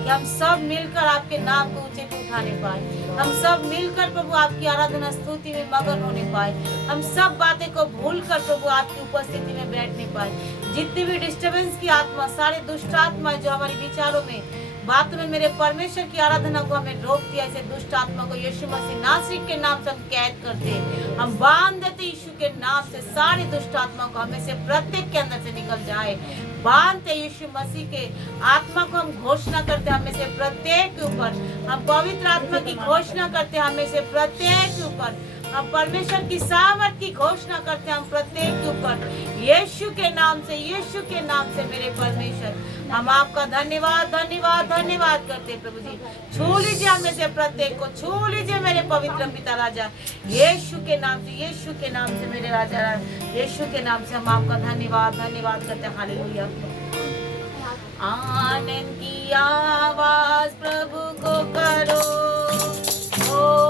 कि हम सब मिलकर आपके नाम को ऊंचे पे उठाने पाए, हम सब मिलकर प्रभु आपकी आराधना स्तुति में मगन होने पाए, हम सब बातें को भूलकर प्रभु आपकी उपस्थिति में बैठने पाए। जितनी भी डिस्टर्बेंस की आत्मा, सारे दुष्ट आत्मा जो हमारे विचारों में, बातों में मेरे परमेश्वर की आराधना को हमें रोक दिया, ऐसे दुष्ट आत्मा को यीशु मसीह नासरी के नाम से हम कैद करते, हम बांध देते यीशु के नाम से। सारी दुष्ट आत्मा को हमें से प्रत्येक के अंदर से निकल जाए, बांधते यीशु मसीह के आत्मा को हम घोषणा करते हमें से प्रत्येक के ऊपर, हम पवित्र आत्मा की घोषणा करते हमें से प्रत्येक के ऊपर, हम परमेश्वर की सामर्थ की घोषणा करते हैं हम प्रत्येक के ऊपर, यीशु के नाम से, यीशु के नाम से। मेरे परमेश्वर, हम आपका धन्यवाद धन्यवाद धन्यवाद करते हैं प्रभु जी। छू लीजिए हमें से प्रत्येक को, छू लीजिए मेरे पवित्र पिता राजा, यीशु के नाम से, यीशु के नाम से मेरे राजा, यीशु के नाम से हम आपका धन्यवाद धन्यवाद करते हैं। हालेलुया। आनंद की आवाज प्रभु को करो, ओ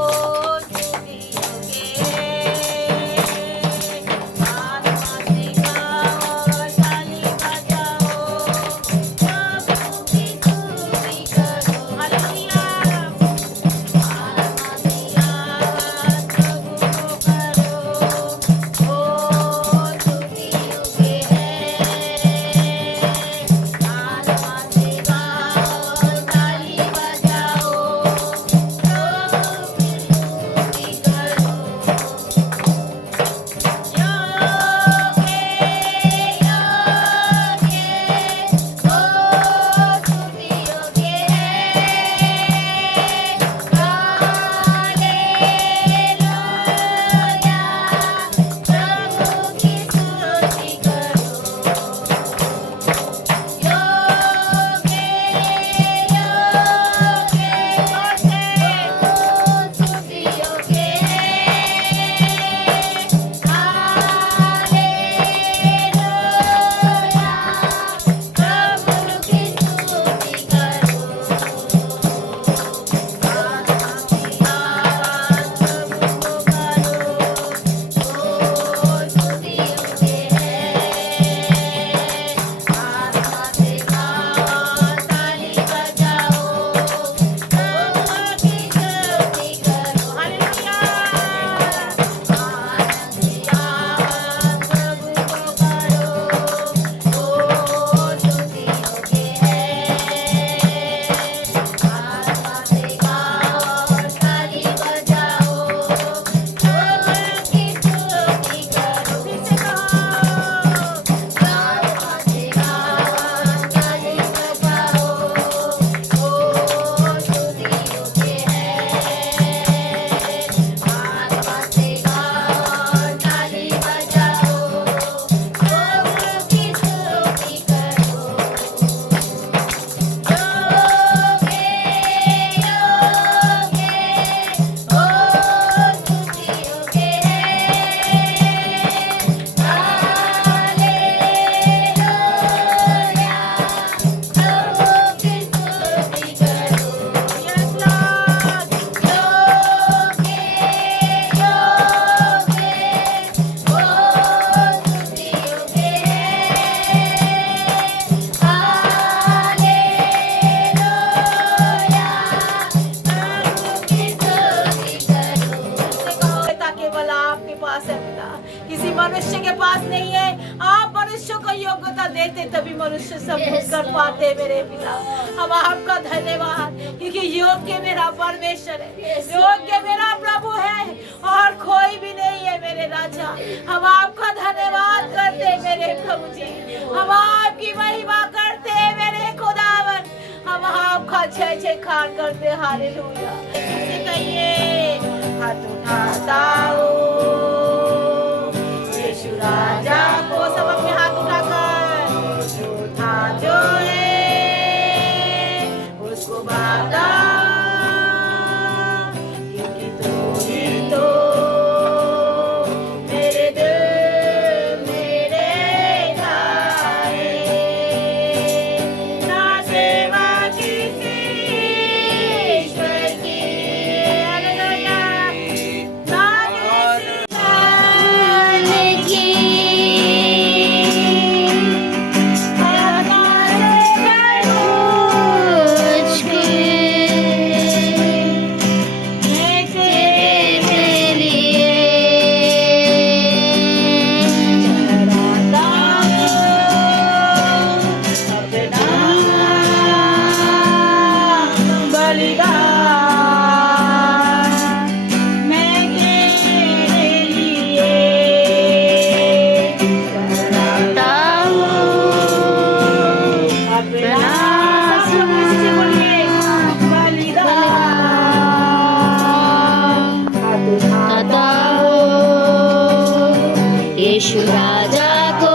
यीशु राजा को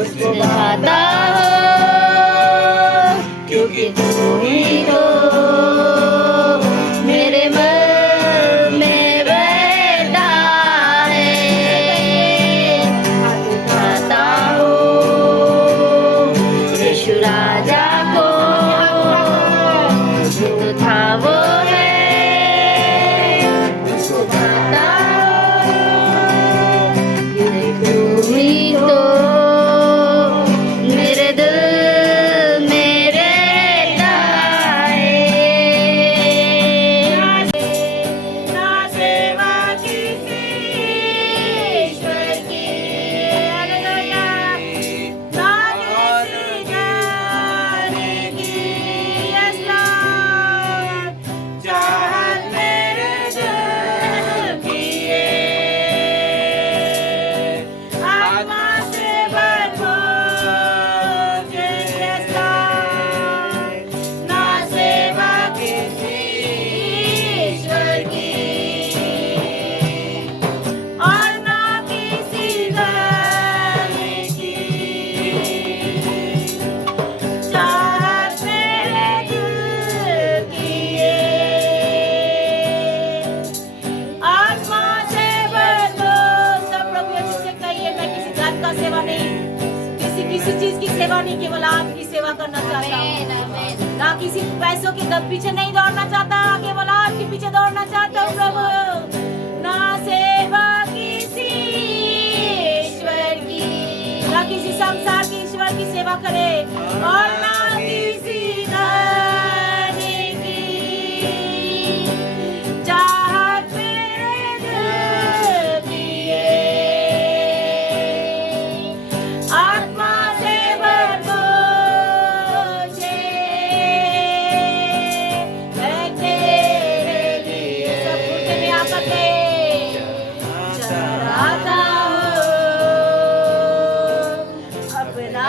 उसको भाता हो, क्योंकि तू ही तो मेरे मन में बैठा है। भाता हो यीशु राजा को, जो था वो है, उसको भाता हो, तू ही तो मेरे दिल में रहता है। ना सेवा किसी ईश्वर की, हालेलुया, ना किसी जाने की, यस लॉर्ड, चाहत मेरे दिल की है, आत्मा से भरपूर, यस लॉर्ड, ना सेवा किसी ईश्वर की और ना किसी धर्म की, चाहत मेरे दिल की है, आत्मा से भरपूर। सब प्रभु यीशु से कहिए, मैं किसी जात का सेवा नहीं, किसी चीज की सेवा नहीं, केवल आपकी सेवा करना चाहता हूँ। ना किसी पैसों के पीछे नहीं दौड़ना चाहता, केवल आपके पीछे दौड़ना चाहता हूँ प्रभु। ना सेवा किसी ईश्वर की, ना किसी संसार के ईश्वर की सेवा करे, और ना किसी धनी की, चाहत मेरे दिल की है, आत्मा से भरपूर मैं तेरे लिए सब कुछ में आकर के चढ़ाता हूँ अपना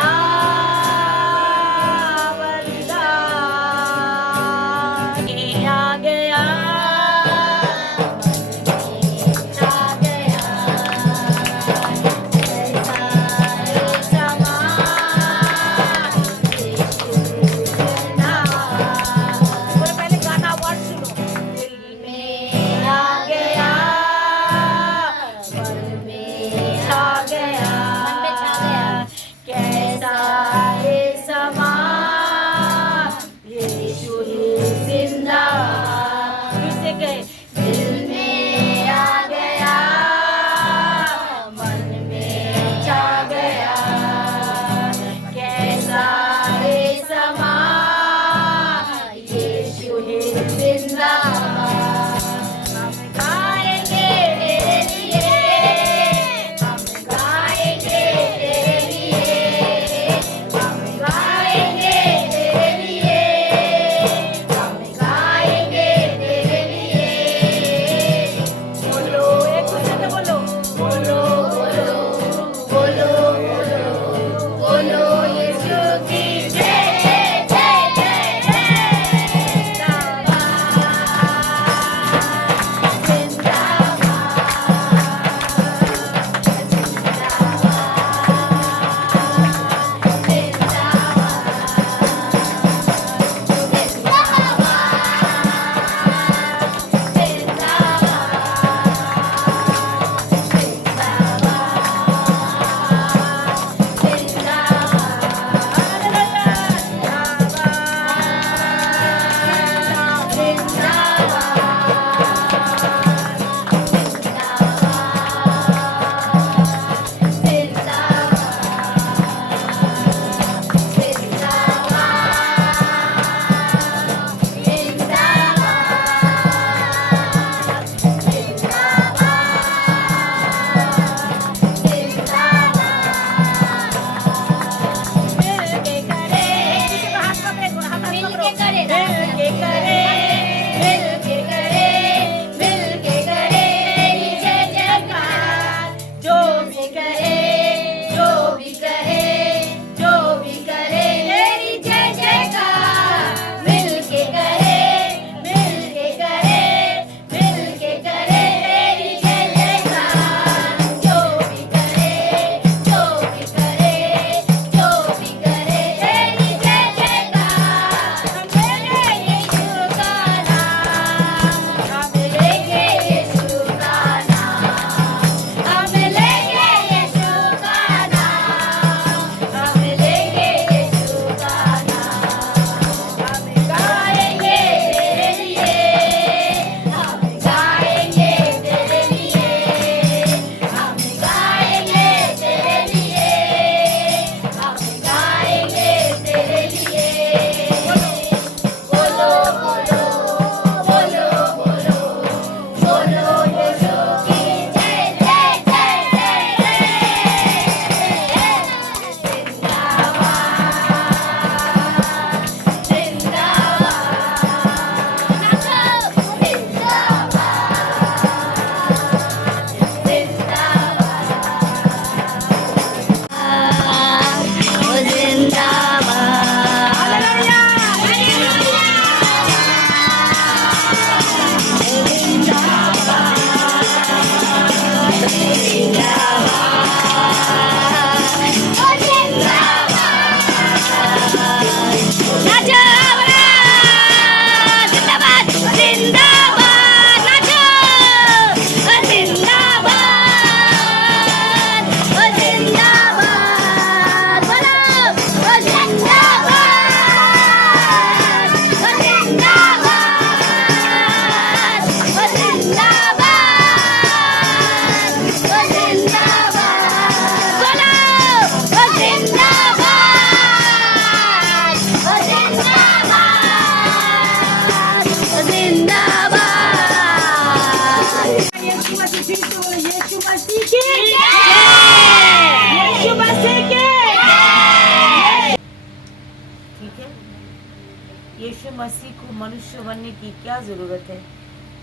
मसीह को मनुष्य बनने की क्या जरूरत है?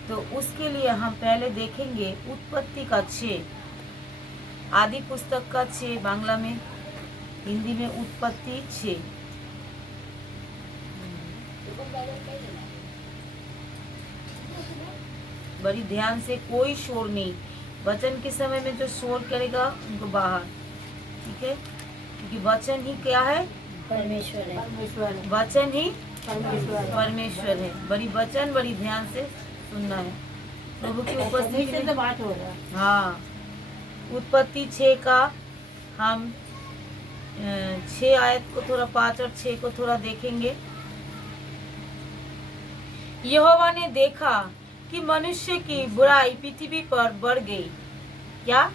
तो उसके लिए हम पहले देखेंगे उत्पत्ति का 6, आदि पुस्तक का 6, बांग्ला में, हिंदी में उत्पत्ति 6। बड़ी ध्यान से, कोई शोर नहीं। वचन के समय में जो शोर करेगा उनको बाहर, ठीक है? क्योंकि वचन ही क्या है? परमेश्वर है। वचन ही परमेश्वर है। बड़ी वचन बड़ी ध्यान से सुनना है। प्रभु की उपस्थिति में बात हो रहा है। हाँ, उत्पत्ति 6 का हम 6 आयत को थोड़ा 5 और 6 को थोड़ा देखेंगे। यहोवा ने देखा कि मनुष्य की बुराई पृथ्वी पर बढ़ गई। क्या?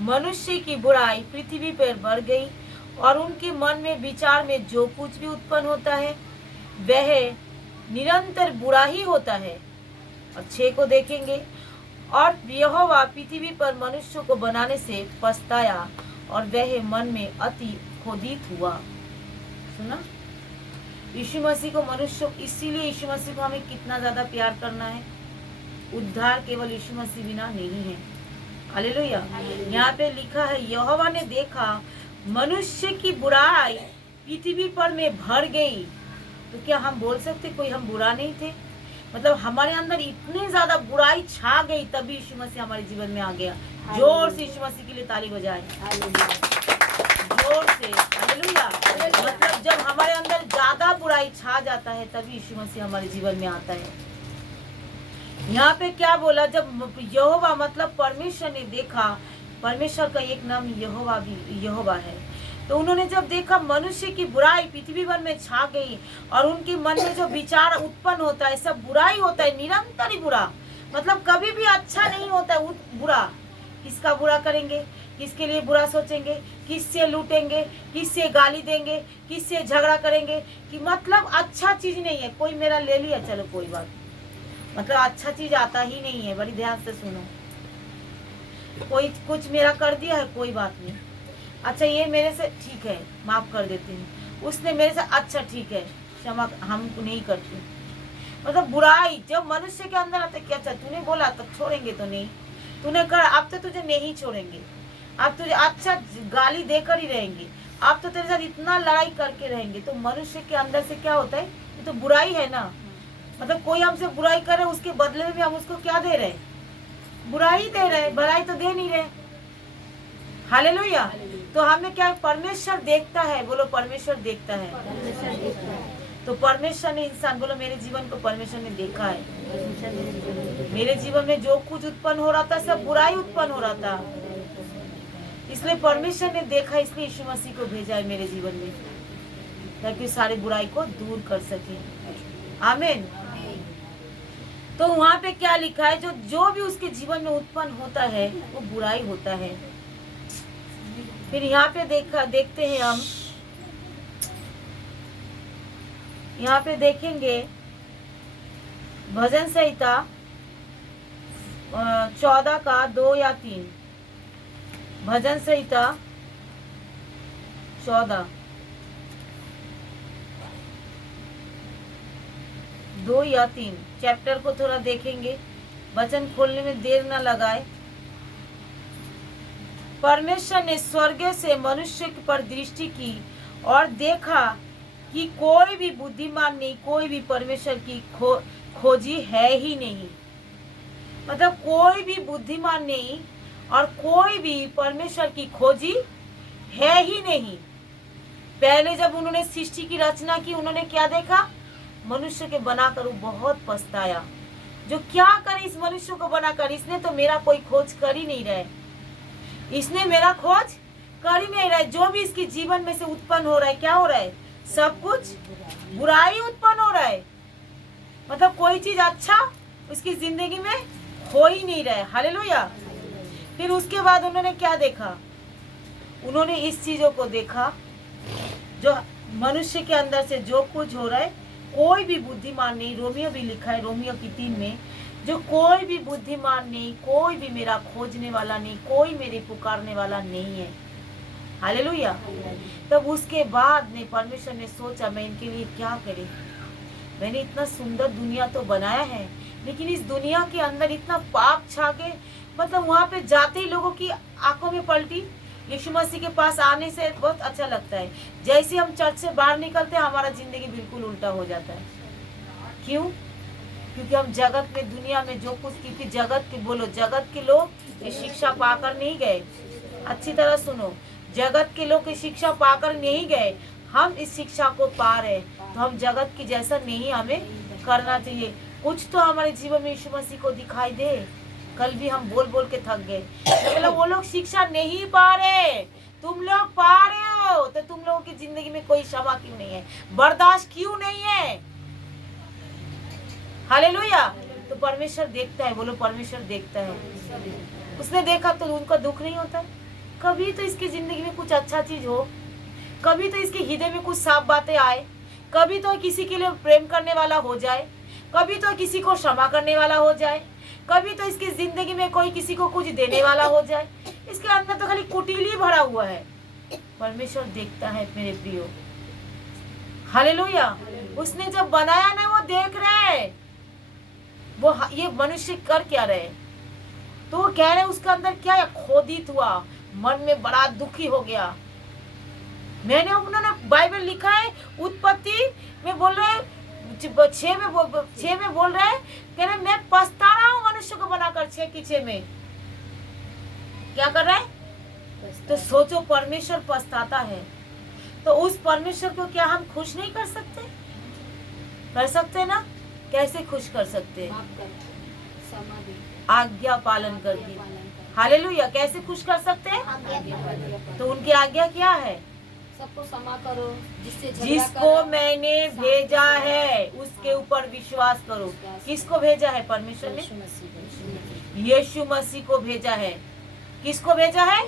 मनुष्य की बुराई पृथ्वी पर बढ़ गई और उनके मन में विचार में जो कुछ भी उत्पन्न होता है वह निरंतर बुरा ही होता है। और 6 को देखेंगे। और यहोवा पृथ्वी पर मनुष्य को बनाने से पछताया और वह मन में अति क्रोधित हुआ। सुना? यीशु मसीह को मनुष्य, इसीलिए यीशु मसीह को हमें कितना ज्यादा प्यार करना है। उद्धार केवल यीशु मसीह बिना नहीं है। हालेलुया। यहाँ पे लिखा है यहोवा ने देखा मनुष्य की बुराई पृथ्वी पर में भर गई। तो क्या हम बोल सकते कोई हम बुरा नहीं थे? मतलब हमारे अंदर इतनी ज्यादा बुराई छा गई तभी यीशु मसीह हमारे जीवन में आ गया। जोर से यीशु मसीह के लिए ताली बजाएं, जोर से। हालेलुया। मतलब जब हमारे अंदर ज्यादा बुराई छा जाता है तभी यीशु मसीह हमारे जीवन में आता है। यहाँ पे क्या बोला? जब यहोवा मतलब परमेश्वर ने देखा, परमेश्वर का एक नाम यहोवा भी यहोवा है। तो उन्होंने जब देखा मनुष्य की बुराई पृथ्वी भर में छा गई और उनके मन में जो विचार उत्पन्न होता है सब बुराई होता है, निरंतर ही बुरा। मतलब कभी भी अच्छा नहीं होता है बुरा। किसका बुरा करेंगे, किसके लिए बुरा सोचेंगे, किससे लूटेंगे, किससे गाली देंगे, किससे झगड़ा करेंगे, कि मतलब अच्छा चीज नहीं है। कोई मेरा ले लिया, चलो कोई बात, मतलब अच्छा चीज आता ही नहीं है। बड़ी ध्यान से सुनो। कोई कुछ मेरा कर दिया है, कोई बात नहीं, अच्छा ये मेरे से ठीक है, माफ कर देते हैं। उसने मेरे से, अच्छा ठीक है, क्षमा हम नहीं करते। मतलब बुराई जब मनुष्य के अंदर आता है, क्या अच्छा तूने बोला तो छोड़ेंगे तो नहीं, तूने कर अब तो तुझे नहीं छोड़ेंगे, अब तुझे अच्छा गाली देकर ही रहेंगे, अब तो तेरे साथ इतना लड़ाई करके रहेंगे। तो मनुष्य के अंदर से क्या होता है? ये तो बुराई है ना। मतलब कोई हमसे बुराई करे उसके बदले में भी हम उसको क्या दे रहे? बुराई दे रहे, भलाई तो दे नहीं रहे। हालेलुया। तो हमें क्या परमेश्वर देखता है? बोलो परमेश्वर देखता है। तो परमेश्वर ने इंसान, बोलो मेरे जीवन को परमेश्वर ने देखा है। मेरे जीवन में जो कुछ उत्पन्न हो रहा था सब बुराई उत्पन्न हो रहा था, इसलिए परमेश्वर ने देखा, इसलिए यीशु मसीह को भेजा है मेरे जीवन में ताकि सारी बुराई को दूर कर सके। आमीन। तो वहाँ पे क्या लिखा है? जो भी उसके जीवन में उत्पन्न होता है वो बुराई होता है। फिर यहाँ पे देखते हैं हम, यहाँ पे देखेंगे भजन संहिता 14 का 2 या 3। भजन संहिता 14 2 या 3 चैप्टर को थोड़ा देखेंगे। वचन खोलने में देर न लगाए। परमेश्वर ने स्वर्ग से मनुष्य पर दृष्टि की और देखा कि कोई भी बुद्धिमान नहीं, कोई भी परमेश्वर की खोजी है ही नहीं। मतलब कोई भी बुद्धिमान नहीं और कोई भी परमेश्वर की खोजी है ही नहीं। पहले जब उन्होंने सृष्टि की रचना की, उन्होंने क्या देखा? मनुष्य के बनाकर वो बहुत पछताया। जो क्या करे इस मनुष्य को बनाकर, इसने तो मेरा कोई खोज कर ही नहीं रहे, इसने मेरा खोज कर ही नहीं रहे। जो भी इसके जीवन में से उत्पन्न हो रहा है, क्या हो रहा है? सब कुछ बुराई उत्पन्न हो रहा है। मतलब कोई चीज अच्छा उसकी जिंदगी में हो ही नहीं रहा है। हालेलुया। फिर उसके बाद उन्होंने क्या देखा? उन्होंने इस चीजों को देखा, जो मनुष्य के अंदर से जो कुछ हो रहा है, कोई भी बुद्धिमान नहीं। रोमियो भी लिखा है, रोमियो की 3 में, जो कोई भी बुद्धिमान नहीं, कोई भी मेरा खोजने वाला नहीं, कोई मेरे पुकारने वाला नहीं है। हालेलुया। तब उसके बाद ने परमेश्वर ने सोचा मैं इनके लिए क्या करें। मैंने इतना सुंदर दुनिया तो बनाया है, लेकिन इस दुनिया के अंदर इतना पाप छा के, मतलब वहाँ पे जाते ही लोगों की आंखों में पलटी। यीशु मसीह के पास आने से बहुत अच्छा लगता है। जैसे हम चर्च से बाहर निकलते हैं, हमारा जिंदगी बिल्कुल उल्टा हो जाता है। क्यों? क्योंकि हम जगत में, दुनिया में जो कुछ, क्योंकि जगत के, बोलो, जगत के लोग ये शिक्षा पाकर नहीं गए। अच्छी तरह सुनो, जगत के लोग की शिक्षा पाकर नहीं गए, हम इस शिक्षा को पा रहे। तो हम जगत की जैसा नहीं हमें करना चाहिए। कुछ तो हमारे जीवन में यीशु मसीह को दिखाई दे। कल भी हम बोल बोल के थक गए, मतलब वो लोग शिक्षा नहीं पा रहे, तुम लोग पा रहे हो, तो तुम लोगों की जिंदगी में कोई क्षमा क्यों नहीं है, बर्दाश्त क्यों नहीं है? हालेलुया। तो परमेश्वर देखता है, बोलो परमेश्वर देखता है। उसने देखा तो उनका दुख नहीं होता। कभी तो इसकी जिंदगी में कुछ अच्छा चीज हो, कभी तो इसके हृदय में कुछ साफ बातें आए, कभी तो किसी के लिए प्रेम करने वाला हो जाए, कभी तो किसी को क्षमा करने वाला हो जाए, कभी तो इसकी जिंदगी में कोई किसी को कुछ देने वाला हो जाए। इसके अंदर तो खाली कुटिल भरा हुआ है। परमेश्वर देखता है मेरे प्रियो। हालेलुया। उसने जब बनाया ना, वो देख रहे वो ये मनुष्य कर क्या रहे, तो वो कह रहे उसके अंदर क्या है, खोदित हुआ, मन में बड़ा दुखी हो गया। मैंने उन्होंने बाइबल लिखा है, उत्पत्ति में बोल रहे 6 में बोल रहे हैं, कह रहे मैं पछता रहा हूँ मनुष्य को बनाकर। 6 में क्या कर रहा है? तो सोचो, परमेश्वर पछताता है, तो उस परमेश्वर को क्या हम खुश नहीं कर सकते? कर सकते ना? कैसे खुश कर सकते? आज्ञा पालन करके। हालेलुया। कैसे खुश कर सकते हैं? तो उनकी आज्ञा क्या है? सबको क्षमा करो, जिसको मैंने भेजा है उसके ऊपर विश्वास करो। किसको भेजा है? परमेश्वर ने यीशु मसीह को भेजा है। किसको भेजा है?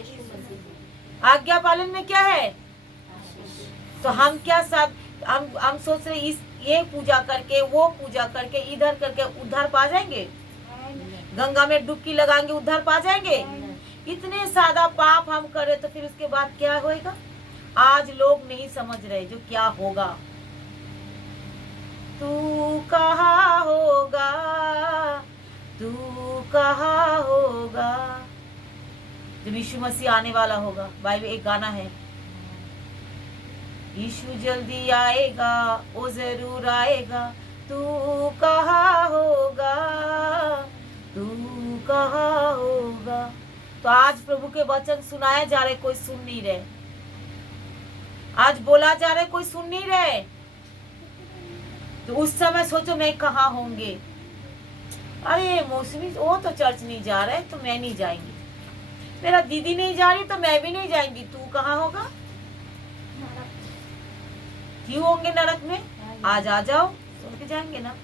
आज्ञा पालन में क्या है? तो हम क्या सब हम सोच रहे इस ये पूजा करके, वो पूजा करके, इधर करके उद्धार पा जाएंगे? गंगा में डुबकी लगाएंगे उद्धार पा जाएंगे? इतने सादा पाप हम करे तो फिर उसके बाद क्या होएगा? आज लोग नहीं समझ रहे जो क्या होगा। तू कहाँ होगा, तू कहाँ होगा, जब यीशु मसीह आने वाला होगा। बाइबल एक गाना है, यीशु जल्दी आएगा, वो जरूर आएगा, तू कहाँ होगा, तू कहाँ होगा। तो आज प्रभु के वचन सुनाया जा रहे, कोई सुन नहीं रहे। आज बोला जा रहा है, कोई सुन नहीं रहे। तो उस समय सोचो मैं कहाँ होंगे। अरे मौसमी वो तो चर्च नहीं जा रहा है तो मैं नहीं जाएंगी, मेरा दीदी नहीं जा रही तो मैं भी नहीं जाएंगी, तू कहाँ होगा? क्यों होंगे नरक में? आज आ जाओ, सुन के जाएंगे ना।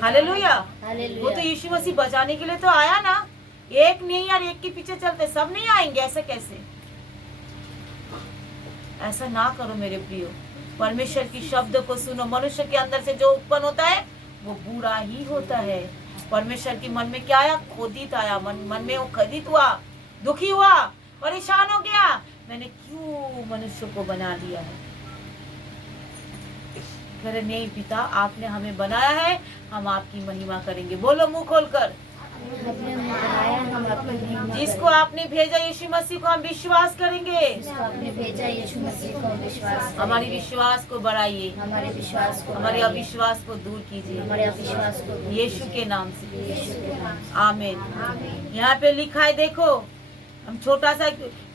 हालेलुया। वो तो यीशु मसीह बचाने के लिए तो आया ना। एक नहीं यार, एक के पीछे चलते सब नहीं आएंगे, ऐसे कैसे? ऐसा ना करो मेरे प्रियो। परमेश्वर की शब्द को सुनो। मनुष्य के अंदर से जो उत्पन्न होता है वो बुरा ही होता है। परमेश्वर की मन में क्या आया? खोदित आया। मन में वो खोदित हुआ, दुखी हुआ, परेशान हो गया, मैंने क्यों मनुष्य को बना लिया है। करे नहीं पिता, आपने हमें बनाया है, हम आपकी महिमा करेंगे। बोलो मुंह खोलकर, जिसको आपने भेजा यीशु मसीह को हम विश्वास करेंगे। आपने भेजा यीशु मसीह को विश्वास, हमारी विश्वास को बढ़ाइए, हमारे विश्वास को, हमारे अविश्वास को दूर कीजिए, हमारे अविश्वास को यीशु के नाम से, यीशु के नाम से। आमीन। यहाँ पे लिखा है, देखो हम छोटा सा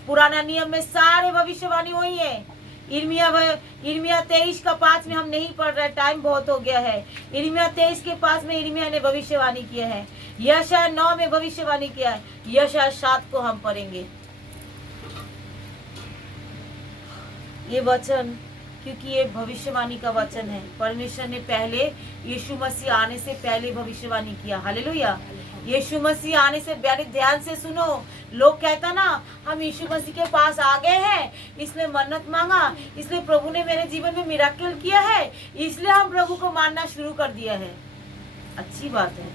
पुराना नियम में सारे भविष्यवाणी हुई है। इर्मिया 23:5 में हम नहीं पढ़ रहे, टाइम बहुत हो गया है। इर्मिया 23:5 में इर्मिया ने भविष्यवाणी किया है। यशायाह 9 में भविष्यवाणी किया है। यशायाह 7 को हम पढ़ेंगे ये वचन, क्योंकि ये भविष्यवाणी का वचन है। परमेश्वर ने पहले यीशु मसीह आने से पहले भविष्यवाणी किया। हालेलुया। यीशु मसीह आने से पहले, ध्यान से सुनो, लोग कहता ना हम यीशु मसीह के पास आ गए हैं, इसलिए मन्नत मांगा, इसलिए प्रभु ने मेरे जीवन में मिराकल किया है, इसलिए हम प्रभु को मानना शुरू कर दिया है। अच्छी बात है,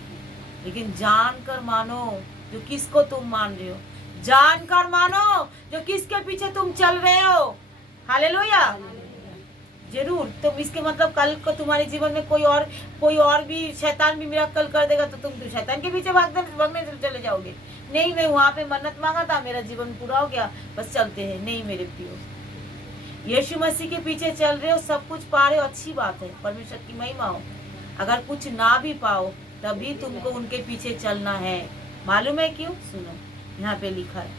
लेकिन जानकर मानो जो किसको तुम मान रहे हो, जानकर मानो जो किसके पीछे तुम चल रहे हो। हालेलुया। जरूर। तो इसके मतलब कल को तुम्हारे जीवन में कोई और भी शैतान भी मिराकल कर देगा तो तुम शैतान के पीछे भागने चले जाओगे। नहीं, मैं वहां पे मन्नत मांगा था, मेरा जीवन पूरा हो गया, बस चलते हैं। नहीं मेरे प्रियो, यीशु मसीह के पीछे चल रहे हो, सब कुछ पा रहे हो, अच्छी बात है, परमेश्वर की महिमा हो। अगर कुछ ना भी पाओ तभी तुमको उनके पीछे चलना है। मालूम है क्यों? सुनो, यहाँ पे लिखा है,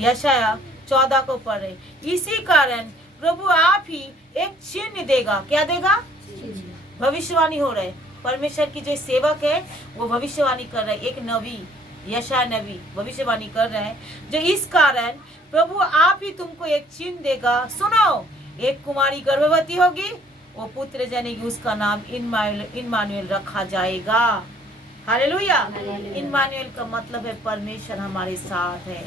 यशाया 14 को पढ़ रहे, इसी कारण प्रभु आप ही एक चिन्ह देगा। क्या देगा? भविष्यवाणी हो रहे, परमेश्वर की जो सेवक है वो भविष्यवाणी कर रहे, एक नबी, यशाया नबी भविष्यवाणी कर रहे हैं, जो इस कारण प्रभु आप ही तुमको एक चिन्ह देगा। सुनो, एक कुमारी गर्भवती होगी, वो पुत्र जनेगी, उसका नाम इम्मानुएल रखा जाएगा। हालेलुया। इम्मानुएल का मतलब है परमेश्वर हमारे साथ है।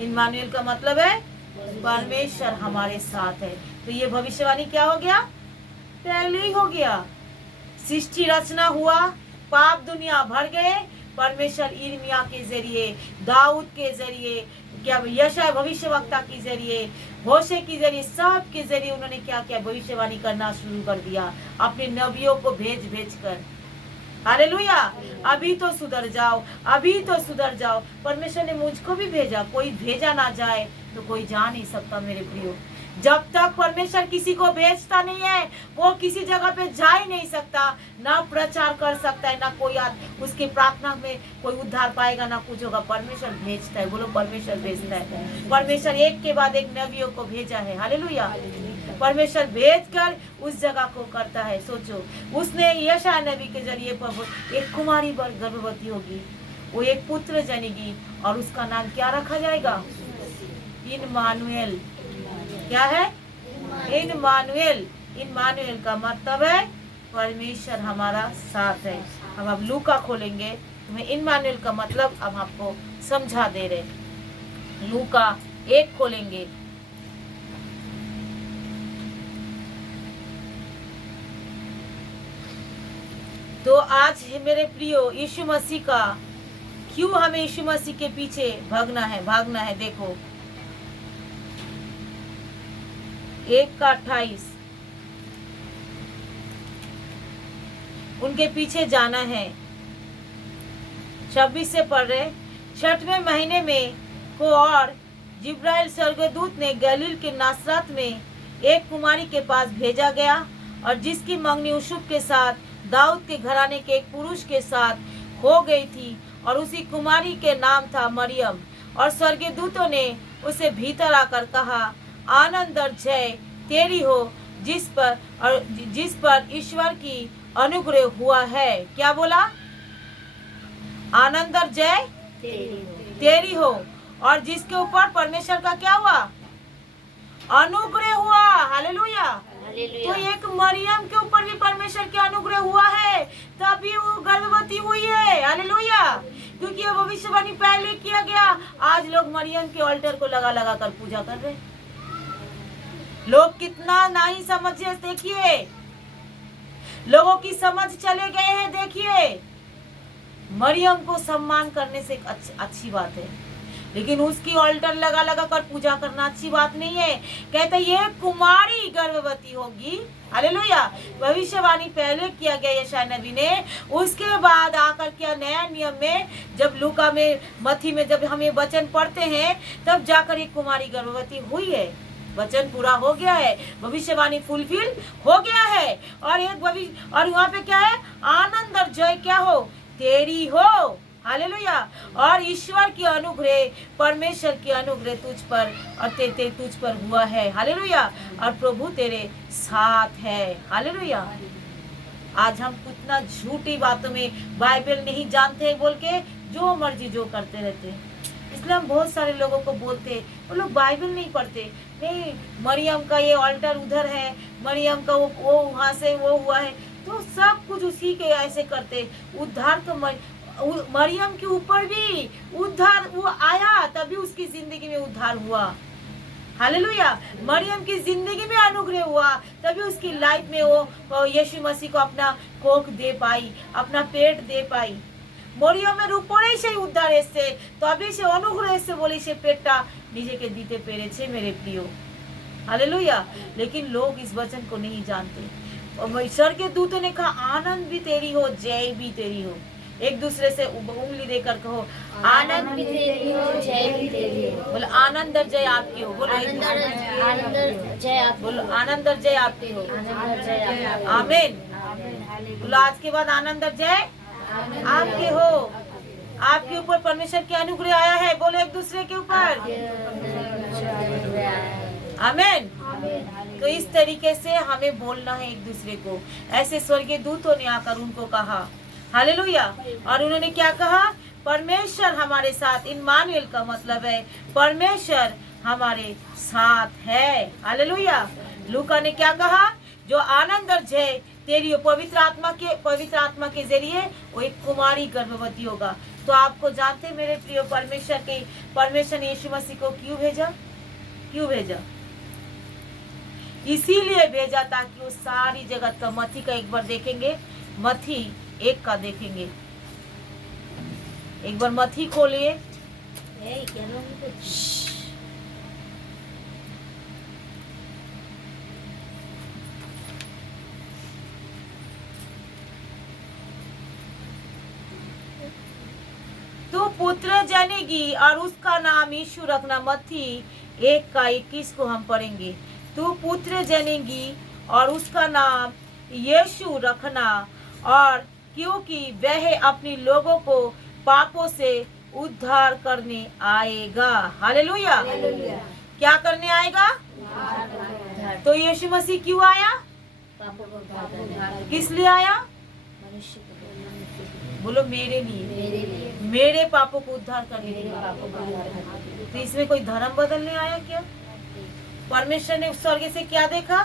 इम्मानुएल का मतलब है परमेश्वर हमारे साथ है। तो ये भविष्यवाणी क्या हो गया? पहले ही हो गया। सृष्टि रचना हुआ, पाप दुनिया भर गए, परमेश्वर यिर्मयाह के जरिए, दाऊद के जरिए, क्या यशाया भविष्यवक्ता के जरिए, होशे के जरिए, सब के जरिए उन्होंने क्या किया? भविष्यवाणी करना शुरू कर दिया अपने नबियों को भेज कर। हालेलुया। अभी तो सुधर जाओ, अभी तो सुधर जाओ। परमेश्वर ने मुझको भी भेजा, कोई भेजा ना जाए तो कोई जा नहीं सकता मेरे प्रियो। जब तक परमेश्वर किसी को भेजता नहीं है, वो किसी जगह पे जा ही नहीं सकता, ना प्रचार कर सकता है, ना कोई उसकी प्रार्थना में कोई उद्धार पाएगा, ना कुछ होगा। परमेश्वर भेजता है, बोलो परमेश्वर भेजता है। परमेश्वर एक के बाद एक नबियों को भेजा है। हालेलुया। परमेश्वर भेजकर उस जगह को करता है। सोचो, उसने यशाया नबी के जरिए एक कुमारी गर्भवती होगी, वो एक पुत्र जनेगी और उसका नाम क्या रखा जाएगा? इम्मानुएल। क्या है? इम्मानुएल। इम्मानुएल का मतलब है परमेश्वर हमारा साथ है। हम अब लूका खोलेंगे, तुम्हें इम्मानुएल का मतलब अब आपको समझा दे रहे। लूका 1 खोलेंगे। तो आज मेरे प्रियो, यीशु मसीह का क्यों हमें यीशु मसीह के पीछे भागना है। देखो 1:28, उनके पीछे जाना है। 26 से पढ़ रहे, 6वें महीने में को और जिब्राइल स्वर्गदूत ने गलील के नासरत में एक कुमारी के पास भेजा गया, और जिसकी मंगनी यूसुफ के साथ, दाऊद के घराने के एक पुरुष के साथ हो गई थी, और उसी कुमारी के नाम था मरियम। और स्वर्गदूतों ने उसे भीतर आकर कहा, आनंद और जय तेरी हो, जिस पर ईश्वर की अनुग्रह हुआ है। क्या बोला? आनंद और जय तेरी हो, और जिसके ऊपर परमेश्वर का क्या हुआ? अनुग्रह हुआ। हालेलुया। तो एक मरियम के ऊपर भी परमेश्वर के अनुग्रह हुआ है, तभी वो गर्भवती हुई है। हालेलुया। क्योंकि ये भविष्यवाणी पहले किया गया। आज लोग मरियम के ऑल्टर को लगा कर पूजा कर रहे। लोग कितना नहीं समझे, देखिए, लोगों की समझ चले गए हैं। देखिए, मरियम को सम्मान करने से एक अच्छी बात है, लेकिन उसकी ऑल्टर लगा कर पूजा करना अच्छी बात नहीं है। कहते ये कुमारी गर्भवती होगी। हालेलुया। भविष्यवाणी पहले किया गया यशाया नबी ने, उसके बाद आकर क्या नया नियम में, जब लूका में, मत्ती में जब हम ये वचन पढ़ते हैं, तब जाकर एक कुमारी गर्भवती हुई है। वचन पूरा हो गया है, भविष्यवाणी फुलफिल हो गया है। और वहाँ पे क्या है? आनंद और जय क्या हो? तेरी हो। हालेलुया। और ईश्वर की अनुग्रह, परमेश्वर की अनुग्रह तुझ पर और तुझ पर हुआ है। हालेलुया। और प्रभु तेरे साथ है। हालेलुया। आज हम कितना झूठी बातों में बाइबल नहीं जानते बोल के जो मर्जी जो करते रहते हैं। इसलिए हम बहुत सारे लोगों को बोलते हैं, वो लोग बाइबल नहीं पढ़ते। नहीं, मरियम का ये ऑल्टर उधर है, मरियम का वो वहाँ से वो हुआ है, तो सब कुछ उसी के ऐसे करते। उद्धार तो मरियम के ऊपर भी उद्धार वो आया, तभी उसकी जिंदगी में उद्धार हुआ। हालेलुया। मरियम की जिंदगी में अनुग्रह हुआ, तभी उसकी लाइफ में वो यीशु मसीह को अपना कोख दे पाई, अपना पेट दे पाई। মরিয়মের উপরেই সেই উদ্ধার এসছে, তবে সে অনুগ্রহ এসছে বলেই সে পেটটা নিজেকে দিতে পেরেছে। মেরে প্রিয়, हालेलुया। लेकिन लोग इस वचन को नहीं जानते। और ईश्वर के दूतों ने कहा आनंद भी तेरी हो, जय भी तेरी हो। एक दूसरे से उंगली देकर कहो आनंद भी तेरी हो, जय भी तेरी हो। बोलो आनंद और जय आपकी हो। बोलो एक दूसरे से। आनंद और जय आप बोलो आनंद और जय आपकी हो। आनंद और जय आप आमीन। बोलो आज के बाद आनंद और जय आपके हो। आपके ऊपर परमेश्वर के अनुग्रह आया है। बोलो एक दूसरे के ऊपर आमीन। तो इस तरीके से हमें बोलना है एक दूसरे को। ऐसे स्वर्गीय दूतों ने आकर उनको कहा हालेलुया। और उन्होंने क्या कहा? परमेश्वर हमारे साथ। इम्मानुएल का मतलब है परमेश्वर हमारे साथ है। हालेलुया। लूका ने क्या कहा? जो आनंद और जय तेरी हो, पवित्र आत्मा के जरिए वो एक कुमारी गर्भवती होगा। तो आपको जानते मेरे प्रिय परमेश्वर ने यीशु मसीह को क्यों भेजा? क्यों भेजा? इसीलिए भेजा ताकि वो सारी जगत का मत्ती का एक बार देखेंगे। मत्ती 1 का देखेंगे। एक बार मत्ती खोलिए। तू पुत्र जनेगी और उसका नाम यीशु रखना। मत्ती 1 का 21 को हम पढ़ेंगे। तू पुत्र जनेगी और उसका नाम यीशु रखना, और क्योंकि वह अपने लोगों को पापों से उद्धार करने आएगा। हालेलुया। क्या करने आएगा? तो यीशु मसीह क्यों आया? किस लिए आया? बोलो मेरे लिए, मेरे पापों को उद्धार करने के लिए। तो इसमें कोई धर्म बदलने आया क्या? परमेश्वर ने स्वर्ग से क्या देखा?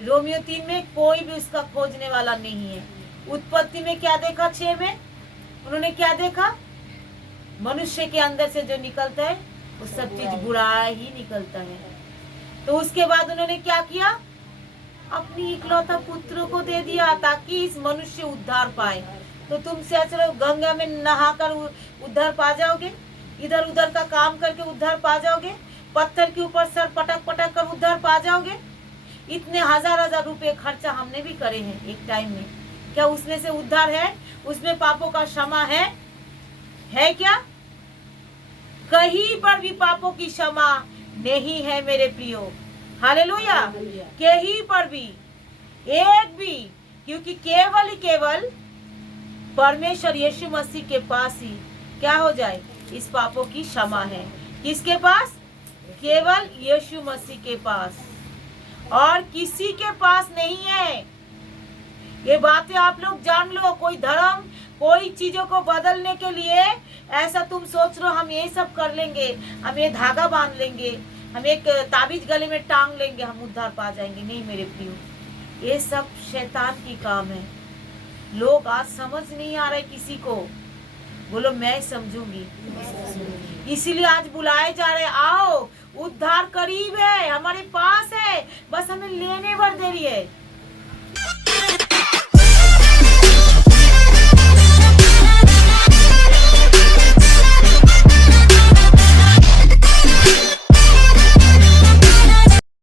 रोमियो 3 में कोई भी उसका खोजने वाला नहीं है। उत्पत्ति में क्या देखा? 6 में उन्होंने क्या देखा? मनुष्य के अंदर से जो निकलता है वो सब चीज बुरा ही निकलता है। तो उसके बाद उन्होंने क्या किया? अपनी इकलौता पुत्र को दे दिया ताकि इस मनुष्य उद्धार पाए। तो तुम से चलो गंगा में नहाकर उद्धार पा जाओगे? इधर उधर का काम करके उद्धार पा जाओगे? पत्थर के ऊपर सर पटक पटक कर उद्धार पा जाओगे? इतने हजार रुपए खर्चा हमने भी करे हैं एक टाइम में। क्या उसमें से उद्धार है? उसमें पापों का क्षमा है क्या? कहीं पर भी पापों की क्षमा नहीं है मेरे प्रियो। हालेलुया। कहीं पर भी, एक भी, क्योंकि केवल परमेश्वर यीशु मसीह के पास ही क्या हो जाए? इस पापों की क्षमा है। किसके पास? केवल यीशु मसीह के पास, और किसी के पास नहीं है। ये बातें आप लोग जान लो। कोई धर्म, कोई चीजों को बदलने के लिए ऐसा तुम सोच रहे हो हम ये सब कर लेंगे, हम ये धागा बांध लेंगे, हम एक ताबीज गले में टांग लेंगे, हम उद्धार पा जाएंगे। नहीं मेरे प्रियो, ये सब शैतान की काम है। लोग आज समझ नहीं आ रहे किसी को। बोलो मैं समझूंगी। इसीलिए आज बुलाए जा रहे, आओ उद्धार करीब है, हमारे पास है, बस हमें लेने भर देरी है।